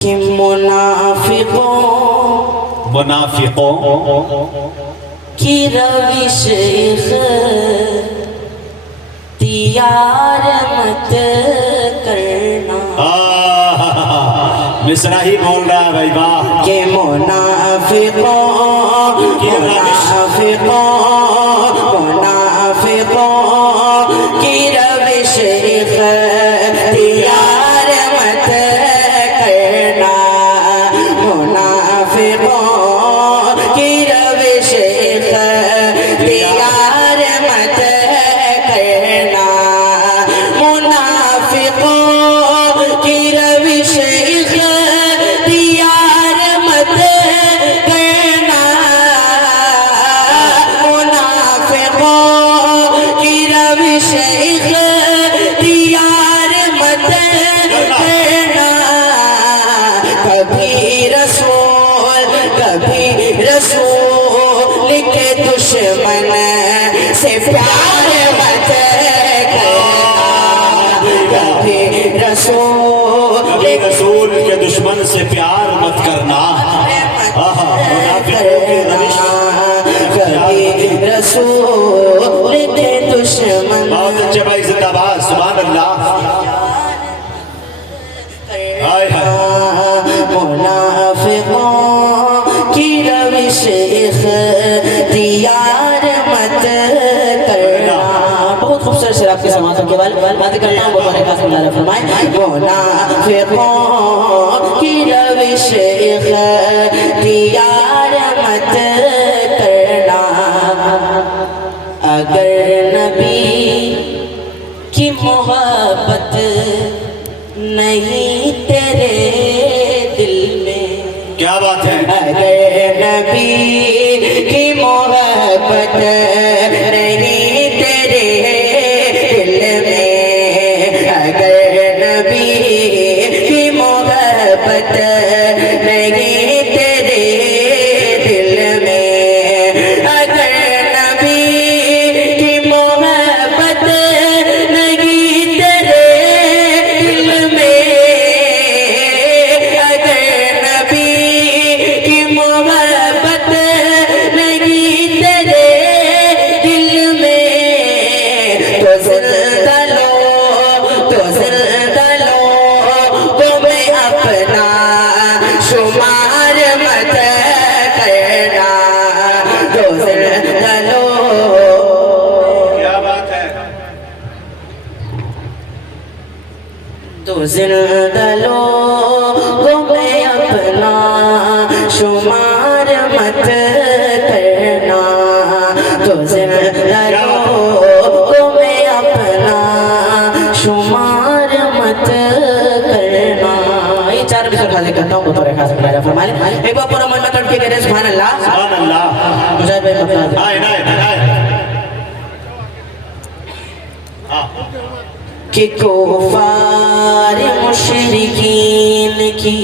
कि मुनाफिकों की रविश इख्तियार मत करना। मिसरा ही बोल रहा है भाई वाह। कि मुनाफिकों की रविश इख्तियार मत करना। मुनाफिकों की रविश इख्तियार मत करना। मुनाफिकों की रविश इख्तियार मत करना। मुनाफिकों की रविश इख्तियार मत करना। कभी रसूल के दुश्मन से प्यार मत करना। कभी रसूल के दुश्मन से प्यार मत करना। कभी रसूल के दुश्मन। बहुत अच्छे भाई, जिंदाबाद, सुभान अल्लाह। मुनाफिकों की रविश इख्तियार मत करना। बहुत खूबसूरत शेर आपके समातों के बाद बात करता हूँ। बहुत फरमाए मुनाफिकों की रविश इख्तियार मत करना। अगर नबी की मोहब्बत नहीं तेरे दिल में, क्या बात है। अगर नबी की मोहब्बत नहीं तेरे दिल में, अगर नबी की मोहब्बत नहीं तेरे दिल में, अगर नबी की मोहब्बत नहीं तेरे दिल में, अगर नबी की मोहब्बत नहीं तेरे दिल में, तो जिंदा लो तुम्हें अपना शुमार मत करना। तो जिंदा लो, क्या बात है। तो जिंदा लो तुम्हें अपना शुमार मत करना। तो जिंदा लो तुम्हें अपना शुमार मत करना। ये चार विषय खाली करता हूँ। तो रेखा से फरमाए एक बार पूरा मन में तड़के करे सुभान अल्लाह। सुभान अल्लाह। मुजाहिद भाई मत कि कुफार मुशरिकीन की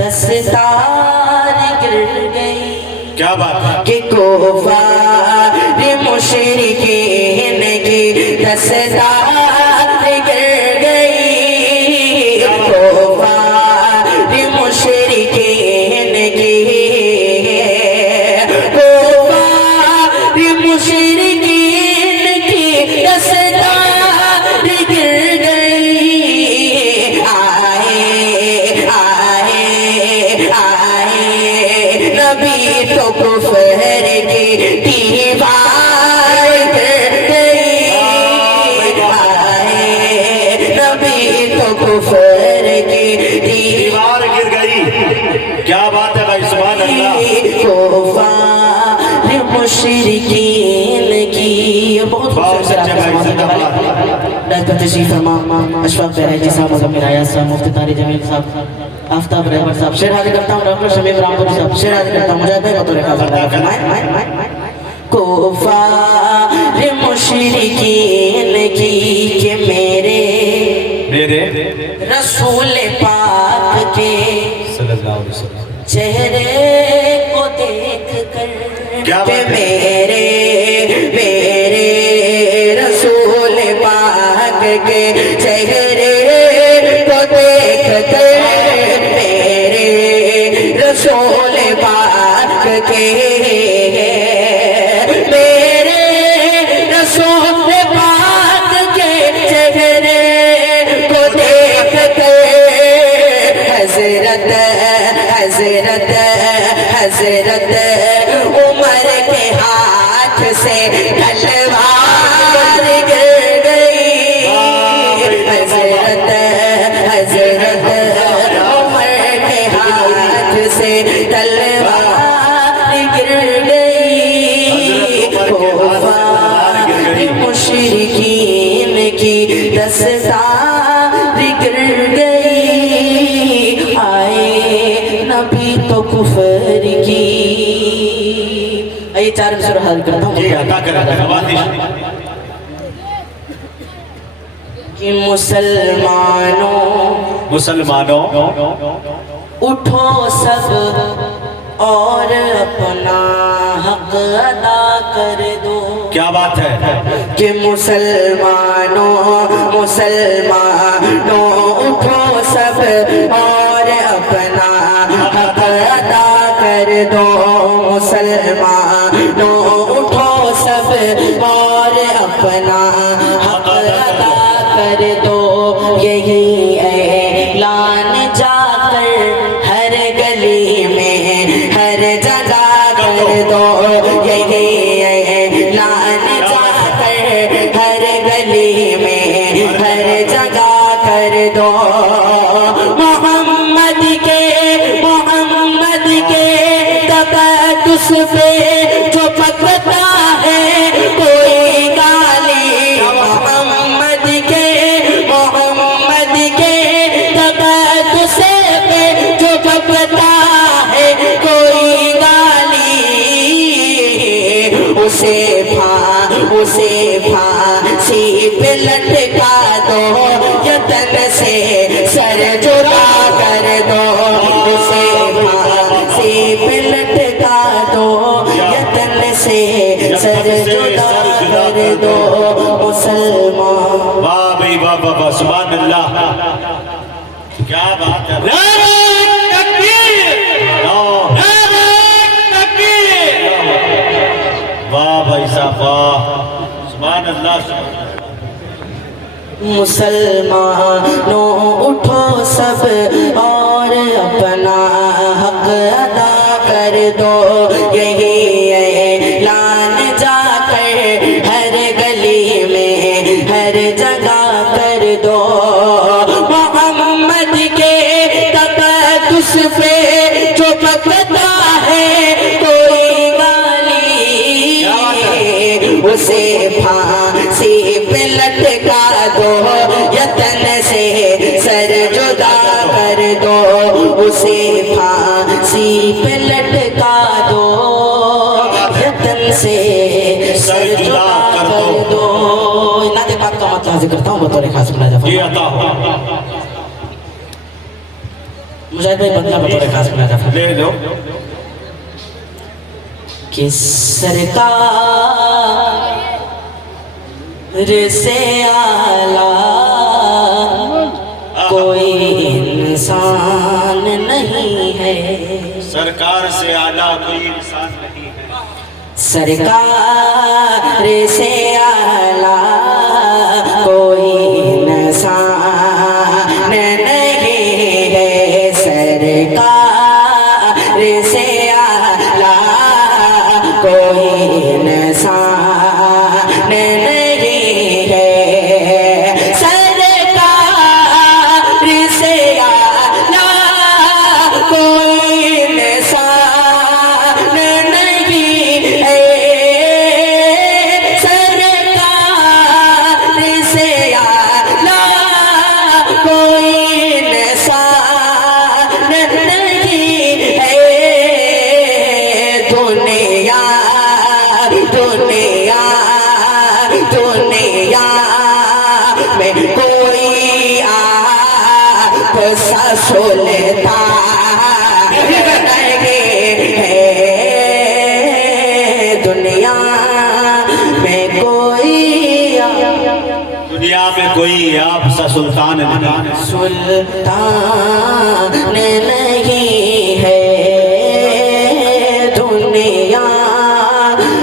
दस्तार गिर गई। क्या बात है। कि कुफार मुशरिकीन की दस्तार गिर गई। कुफार मुशरिकीन की, कुफार मुशरिकीन की दस्तार गिर गई। आए नबी तो कुफर की दीवार गिर गई। आए नबी तो कुफर की दीवार गिर गई। क्या बात है भाई, सुभान अल्लाह। कुफार मुशरिकीन की। बहुत खूबसूरत तशरीफ फरमा अशफाक बहराइची साहब, मुज़म्मिल आयाज साहब, मुफ्ती तारिक जमील साहब, आफ्ताब रहबर साहब। शेर हाजिर करता हूँ डॉक्टर शमीम रामपुरी साहब। शेर हाजिर करता हूँ मुजाहिद भाई बतौर खास फरमाए कुफार मुशरिकीन की कि मेरे रसूल पाक के सल्लल्लाहु अलैहि वसल्लम चेहरे को देख कर क्या कि मेरे रसूल पाक के चेहरे देख कर मेरे रसूल पाक के, मेरे रसूल पाक के चेहरे को देख कर हजरत हजरत हजरत उमर के हाथ से तलवार गिर गई। हजरत हजरत उमर के हाथ से तलवार गिर गई। मुशरिकीन की दस्तार गिर गई। आए नबी तो कुफर की। आइए चार मिसर हल करता हूँ कि मुसलमानों मुसलमानों उठो सब और अपना हक अदा कर दो। क्या बात है कि मुसलमानों मुसलमानों उठो सब और अपना हक अदा कर दो। मुसलमानों उठो सब और अपना हक अदा कर दो। यही ऐलान जाकर हर गली में हर जगह कर दो। यही ऐलान जाकर हर गली में हर जगह कर दो। मोहम्मद के तक़द्दुस पे जो पकड़ता है कोई गाली। मोहम्मद के तक़द्दुस पे जो पकड़ता है कोई गाली। उसे फांसी पे लटका दो। यतन से सर जुड़ा कर दो। उसे फांसी पे लटका दो। यतन से सर जुड़ा कर दो। मुसलमान वाह भाई वाह वाह वाह सुभान अल्लाह क्या बात है वाह भाई साहब वाह सुभान अल्लाह। मुसलमानों उठो सब और अपना हक अदा कर दो। यही ऐलान जाकर हर गली में हर जगह कर दो। मोहम्मद के तक़द्दुस पे जो पकड़ता है कोई गाली। उसे फांसी पे लटका दो। यतन से सर जुदा कर दो। उसे फांसी पे लटका दो। यतन से सर जुदा कर दो। नात पाक का मतलब जिक्र करता हूँ बतौर खास मुलाजा मुजाहिद भाई बदला बतौर खास मुलाजा ले लो कि सरकार से आला कोई इंसान नहीं है। सरकार से आला कोई इंसान नहीं है। सरकार से आला कोई इंसान नहीं है। सरकार से आला कोई इंसान नहीं है। सरकार से आला कोई इंसान नहीं है। सरकार से आला कोई इंसान नहीं है। दुनिया दुनिया दुनिया में कोई आप सा सुल्तान नहीं है। दुनिया में कोई दुनिया में कोई आप सा सुल्तान नहीं। सुल्तान नहीं है दुनिया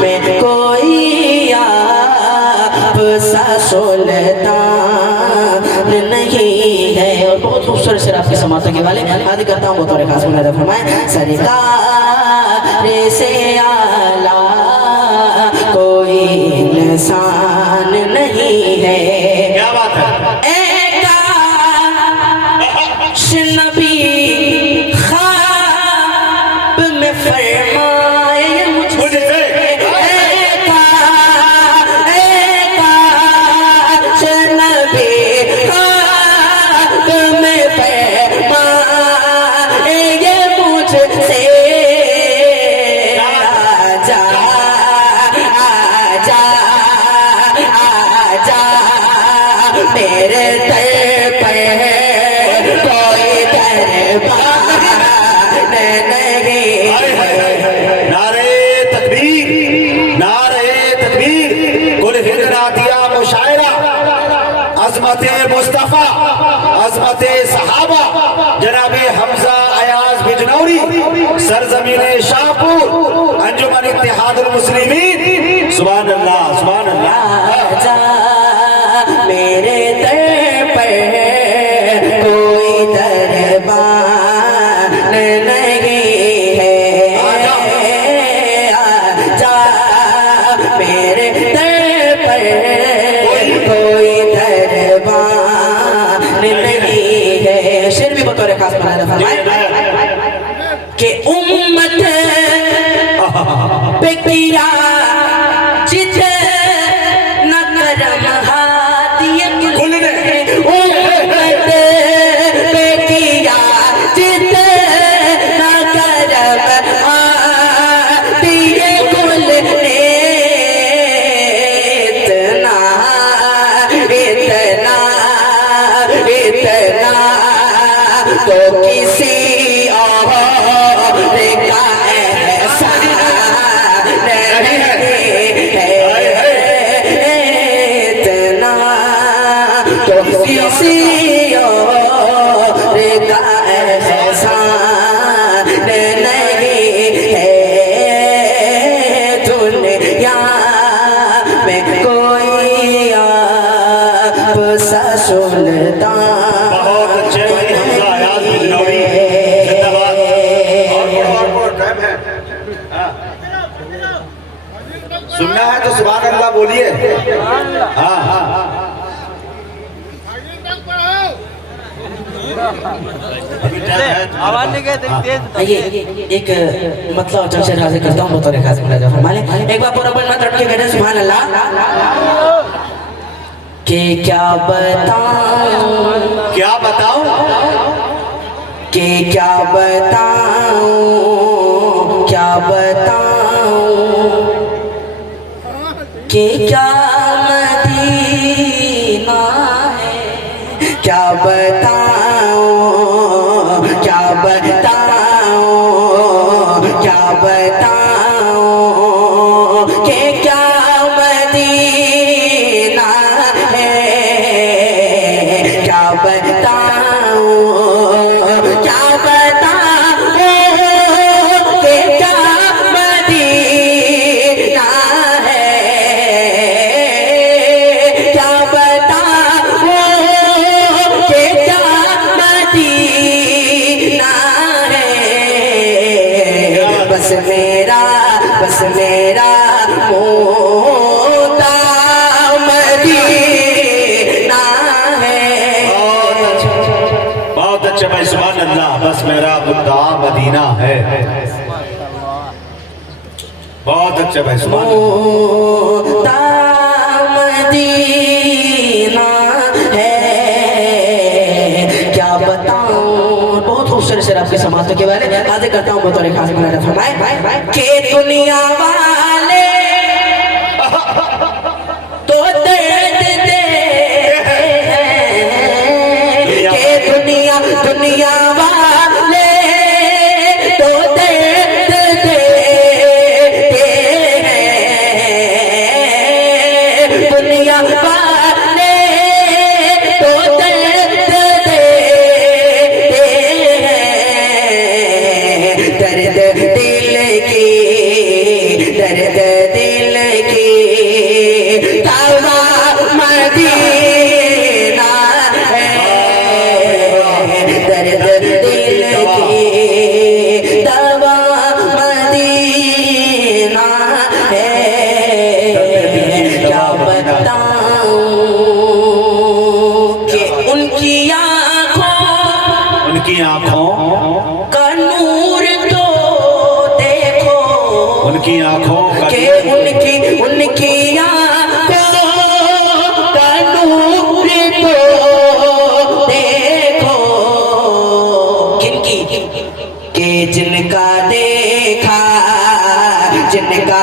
में कोई आप सा सुल्तान नहीं है। और बहुत खूबसूरत शेर आपके समातों के वाले आदि करता हूँ बहुत खास मुनादा फरमाए। सरकार से आला कोई इंसान नहीं है। क्या बात है? नबी ख्वाब में फरमाए मुझसे नबी ख्वाब में फरमाए मुझसे आजा आजा आजा मेरे दर पर कोई दरबार नहीं। नारे तकबीर, नारे तकबीर। कुल हिंद नातिया मुशायरा, अजमते मुस्तफा, अजमते सहाबा, जनाबे हमजा अयाज बिजनौरी, सरजमीने शाहपुर, अंजुमन इत्तेहादुल मुस्लिमीन। सुभान अल्लाह, सुभान अल्लाह। आजा मेरे दर पर कोई दरबार नहीं है। आजा मेरे दर पर कोई दरबार नहीं है। शेर भी बतौर खास बनाया फरमाए कि उम्मत पे किया जिथे न करम हादिय उम्मत पे किया जिथे न करम हादिय कुल ने इतना इतना इतना तो किसी और का एहसान नहीं है। इतना तो किसी और का एहसान नहीं है। दुनिया में कोई आप सा सुल्तान बहुत अच्छे भाई हमजा अयाज बिजनौरी, जिंदाबाद। और टाइम है। हाँ। सुनना है तो सुभान अल्लाह बोलिए। हाँ हाँ हाँ। अभी टाइम है। आवाज नहीं गए तेज। ये एक मतलब जब से राजी करता हूँ बतौर खास मुनाजा फरमाए। एक बार पूरा बनना तट के कहते हैं सुभान अल्लाह के क्या बताऊं क्या बताऊं? के क्या बताऊं क्या बताऊं के क्या मदीना है। क्या बताऊं क्या बताऊं क्या बताऊं के क्या मदीना है। क्या बताऊं क्या बताऊं के क्या मदीना है। क्या बताऊं के क्या मदीना है। बस मेरा मोदा मदीना है। बहुत अच्छे भाई सुभान अल्लाह। बस मेरा मुद्दा मदीना है। बहुत अच्छे भाई सुभान अल्लाह। मोदा मदीना है। क्या बताऊं बहुत खूबसूरत शेर आपके समातों के वाले आज करता हूँ बतौर खास मुनाजा फरमाए के दुनिया वाले तो दर्द दे के दुनिया वाले तो दर्द देते हैं। दुनिया वाले उनकी आंखों का नूर तो देखो, उनकी आंखों का के उनकी आंखों का नूर तो देखो, किनकी के जिनका देखा जिनका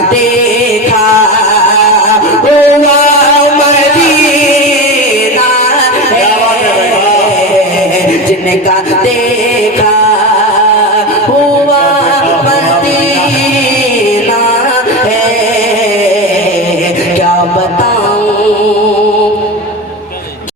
देखा हुआ मदीना है, जिनका देखा